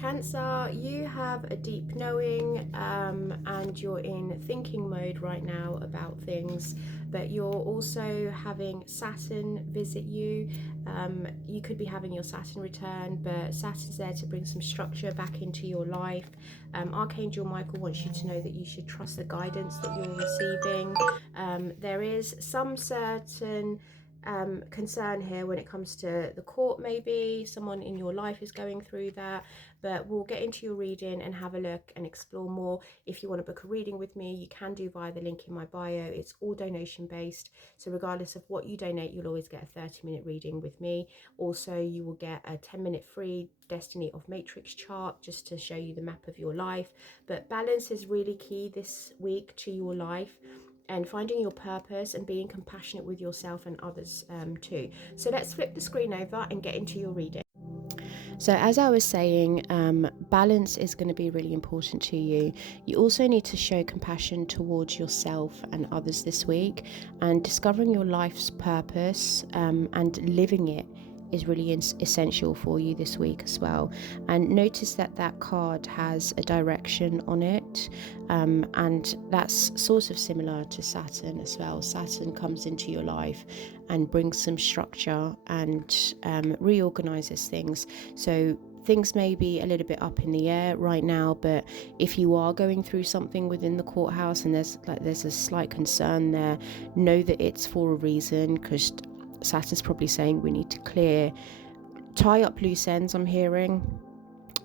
Cancer, you have a deep knowing and you're in thinking mode right now about things, but you're also having Saturn visit you. You could be having your Saturn return, but Saturn's there to bring some structure back into your life. Archangel Michael wants you to know that you should trust the guidance that you're receiving. There is some certain concern here when it comes to the court. Maybe someone in your life is going through that, but we'll get into your reading and have a look and explore more. If you want to book a reading with me, you can do via the link in my bio. It's all donation based, so regardless of what you donate, you'll always get a 30-minute reading with me. Also, you will get a 10-minute free destiny of matrix chart just to show you the map of your life. But balance is really key this week to your life, and finding your purpose and being compassionate with yourself and others too. So let's flip the screen over and get into your reading. So as I was saying, balance is going to be really important to you. You also need to show compassion towards yourself and others this week, and discovering your life's purpose and living it is really essential for you this week as well. And notice that that card has a direction on it, and that's sort of similar to Saturn as well. Saturn comes into your life and brings some structure and reorganizes things. So things may be a little bit up in the air right now, but if you are going through something within the courthouse and there's a slight concern there, know that it's for a reason, because Saturn's probably saying we need to tie up loose ends, I'm hearing,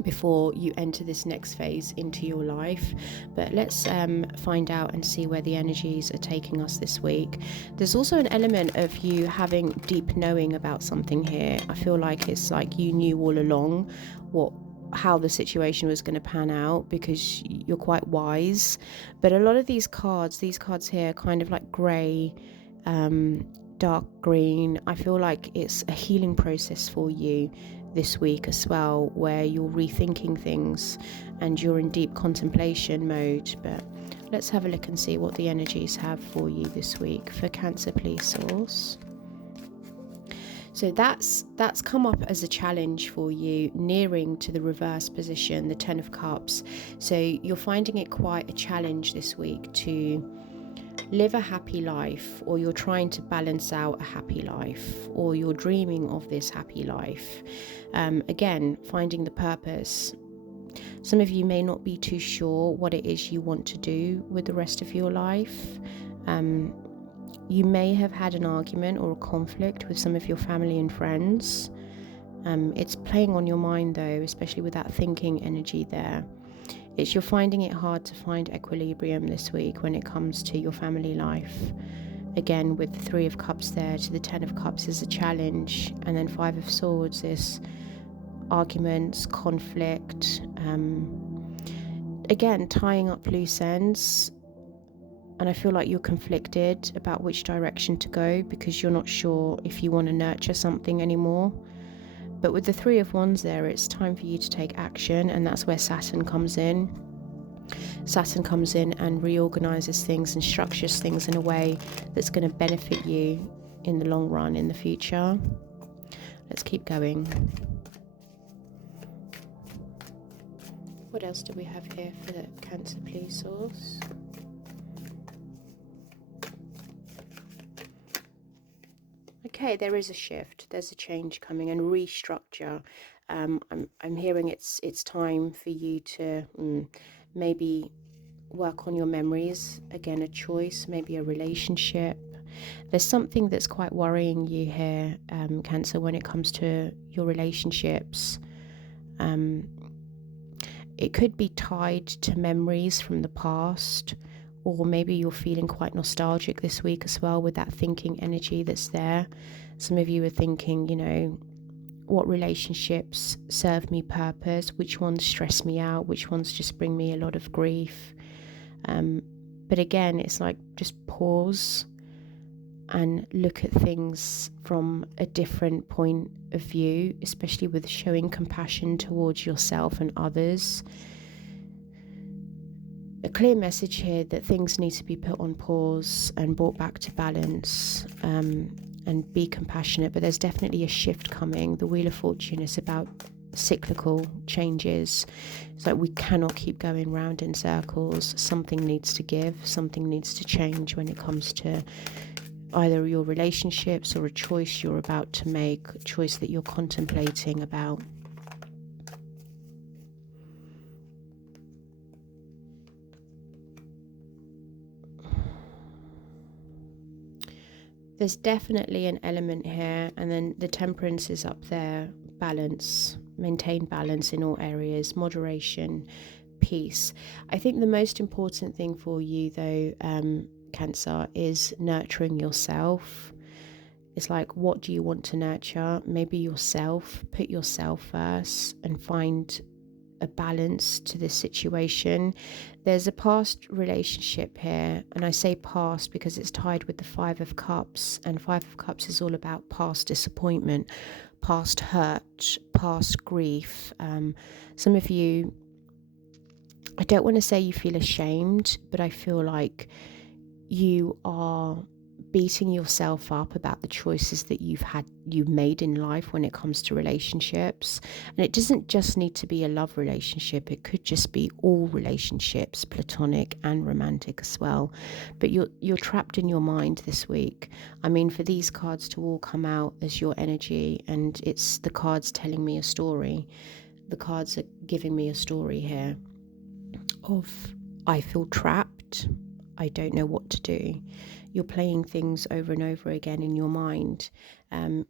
before you enter this next phase into your life. But let's find out and see where the energies are taking us this week. There's also an element of you having deep knowing about something here. I feel like it's like you knew all along how the situation was going to pan out, because you're quite wise. But a lot of these cards here, kind of like grey, dark green, I feel like it's a healing process for you this week as well, where you're rethinking things and you're in deep contemplation mode. But let's have a look and see what the energies have for you this week for Cancer, please, source. So that's come up as a challenge for you, nearing to the reverse position, the 10 of Cups. So you're finding it quite a challenge this week to live a happy life, or you're trying to balance out a happy life, or you're dreaming of this happy life. Again, finding the purpose. Some of you may not be too sure what it is you want to do with the rest of your life. You may have had an argument or a conflict with some of your family and friends. It's playing on your mind though, especially with that thinking energy there. You're finding it hard to find equilibrium this week when it comes to your family life. Again, with the 3 of Cups there to the 10 of Cups is a challenge, and then 5 of Swords is arguments, conflict, again, tying up loose ends. And I feel like you're conflicted about which direction to go, because you're not sure if you want to nurture something anymore. But with the 3 of Wands there, it's time for you to take action, and that's where Saturn comes in. Saturn comes in and reorganizes things and structures things in a way that's going to benefit you in the long run, in the future. Let's keep going. What else do we have here for the Cancer, please, source? Okay, there is a shift, there's a change coming and restructure. I'm hearing it's time for you to maybe work on your memories. Again, a choice, maybe a relationship. There's something that's quite worrying you here, Cancer, when it comes to your relationships. It could be tied to memories from the past, or maybe you're feeling quite nostalgic this week as well with that thinking energy that's there. Some of you are thinking, what relationships serve me purpose? Which ones stress me out? Which ones just bring me a lot of grief? But again, it's like just pause and look at things from a different point of view, especially with showing compassion towards yourself and others. A clear message here that things need to be put on pause and brought back to balance, and be compassionate. But there's definitely a shift coming. The Wheel of Fortune is about cyclical changes. It's like we cannot keep going round in circles. Something needs to give, something needs to change when it comes to either your relationships or a choice you're about to make, a choice that you're contemplating about. There's definitely an element here, and then the temperance is up there. Balance, maintain balance in all areas, moderation, peace. I think the most important thing for you though, Cancer, is nurturing yourself. It's like, what do you want to nurture? Maybe yourself. Put yourself first and find a balance to this situation. There's a past relationship here, and I say past because it's tied with the Five of Cups, and Five of Cups is all about past disappointment, past hurt, past grief. Some of you, I don't want to say you feel ashamed, but I feel like you are beating yourself up about the choices that you've made in life when it comes to relationships. And it doesn't just need to be a love relationship, it could just be all relationships, platonic and romantic as well. But you're trapped in your mind this week. I mean, for these cards to all come out as your energy, and it's the cards telling me a story. The cards are giving me a story here of, I feel trapped, I don't know what to do. You're playing things over and over again in your mind,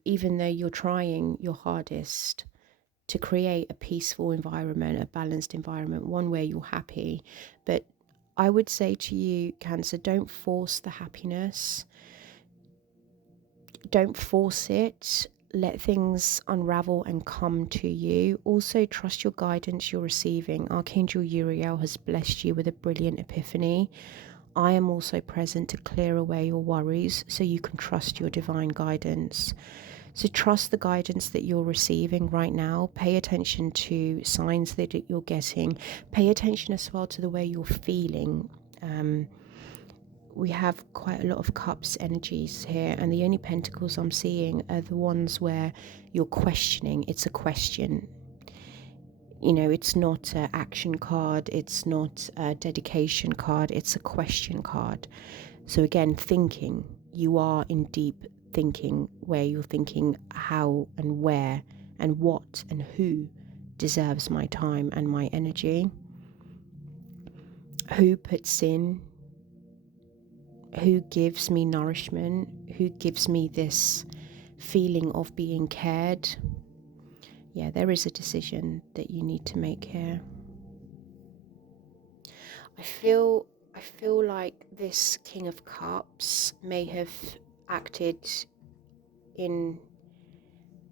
even though you're trying your hardest to create a peaceful environment, a balanced environment, one where you're happy. But I would say to you, Cancer, don't force the happiness. Don't force it. Let things unravel and come to you. Also, trust your guidance you're receiving. Archangel Uriel has blessed you with a brilliant epiphany. I am also present to clear away your worries so you can trust your divine guidance. So trust the guidance that you're receiving right now. Pay attention to signs that you're getting. Pay attention as well to the way you're feeling. We have quite a lot of cups energies here, and the only pentacles I'm seeing are the ones where you're questioning. It's a question. You know, it's not an action card, it's not a dedication card, it's a question card. So again, thinking. You are in deep thinking, where you're thinking how and where and what and who deserves my time and my energy. Who puts in, who gives me nourishment, who gives me this feeling of being cared. Yeah, there is a decision that you need to make here. I feel like this King of Cups may have acted in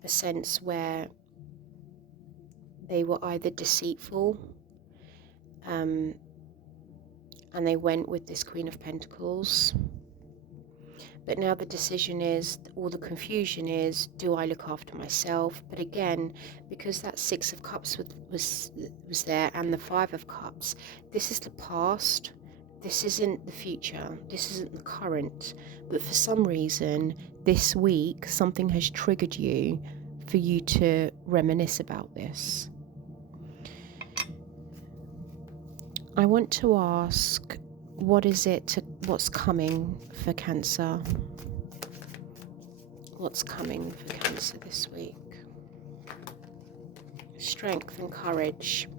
a sense where they were either deceitful, and they went with this Queen of Pentacles. But now the decision is, or the confusion is, do I look after myself? But again, because that Six of Cups was there, and the Five of Cups, this is the past. This isn't the future. This isn't the current. But for some reason, this week, something has triggered you for you to reminisce about this. I want to ask, what's coming for Cancer? What's coming for Cancer this week? Strength and courage.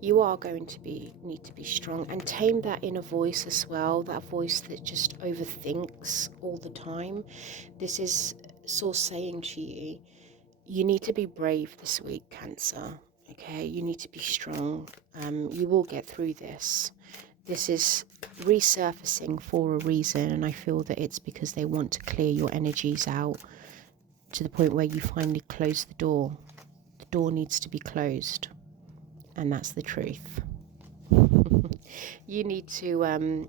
You are going to need to be strong, and tame that inner voice as well, that voice that just overthinks all the time. This is Source saying to you, you need to be brave this week, Cancer. Okay, you need to be strong. You will get through this. This is resurfacing for a reason, and I feel that it's because they want to clear your energies out to the point where you finally close the door. The door needs to be closed, and that's the truth. You need to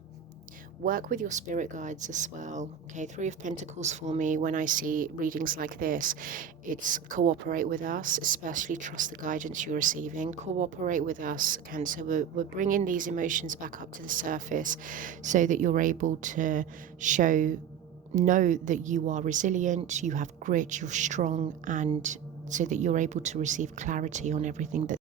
work with your spirit guides as well. Okay, Three of Pentacles for me when I see readings like this, it's cooperate with us, especially trust the guidance you're receiving. Cooperate with us, Cancer. We're bringing these emotions back up to the surface so that you're able to know that you are resilient, you have grit, you're strong, and so that you're able to receive clarity on everything that